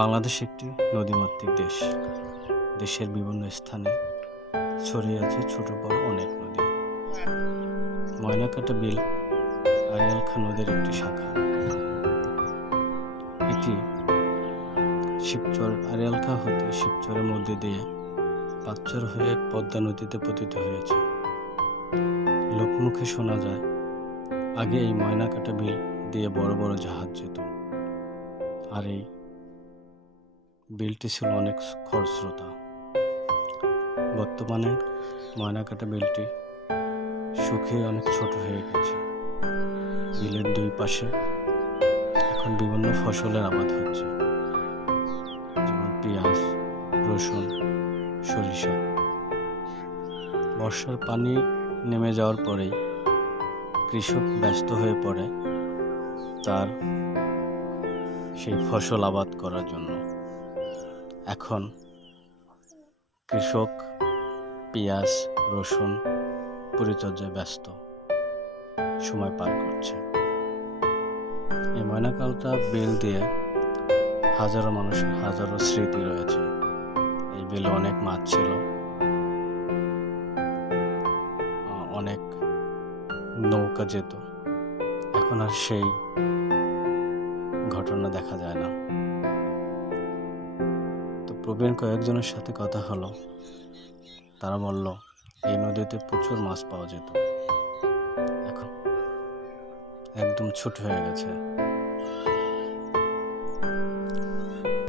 বাংলাদেশ একটি নদীমাতৃক দেশ। দেশের বিভিন্ন স্থানে ছড়িয়ে আছে ছোট বড় অনেক নদী। ময়নাকাটা বিল আড়িয়াল খাঁ নদীর একটি শাখা। এটি শিবচর আরিয়ালখা হতে শিবচরের মধ্যে দিয়ে পাঁচচর হয়ে পদ্মা নদীতে পতিত হয়েছে। লোকমুখে শোনা যায়, আগে এই ময়নাকাটা বিল দিয়ে বড় বড় জাহাজ যেত। আর এই বিলটি ছিল অনেক খরস্রোতা। বর্তমানে ময়নাকাটা বিলটি শুকিয়ে অনেক ছোট হয়ে গেছে। বিলের দুই পাশে এখন বিভিন্ন ফসলের আবাদ হচ্ছে। যেমন পেঁয়াজ, রসুন, সরিষা। বর্ষার পানি নেমে যাওয়ার পরেই কৃষক ব্যস্ত হয়ে পড়ে তার সেই ফসল আবাদ করার জন্য। এখন। কৃষক, পেঁয়াজ, রসুন পরিচর্যায় ব্যস্ত। সময় পার করছে। এই ময়নাকালটা বিল দিয়ে হাজারো মানুষের হাজারো স্মৃতি রয়েছে। এই বিলে অনেক মাছ ছিল। অনেক নৌকা যেত। এখন আর সেই ঘটনা দেখা যায় না। প্রবীণ কয়েকজনের সাথে কথা হলো। তারা বলল, এই নদীতে প্রচুর মাছ পাওয়া যেত। এখন একদম ছোট হয়ে গেছে।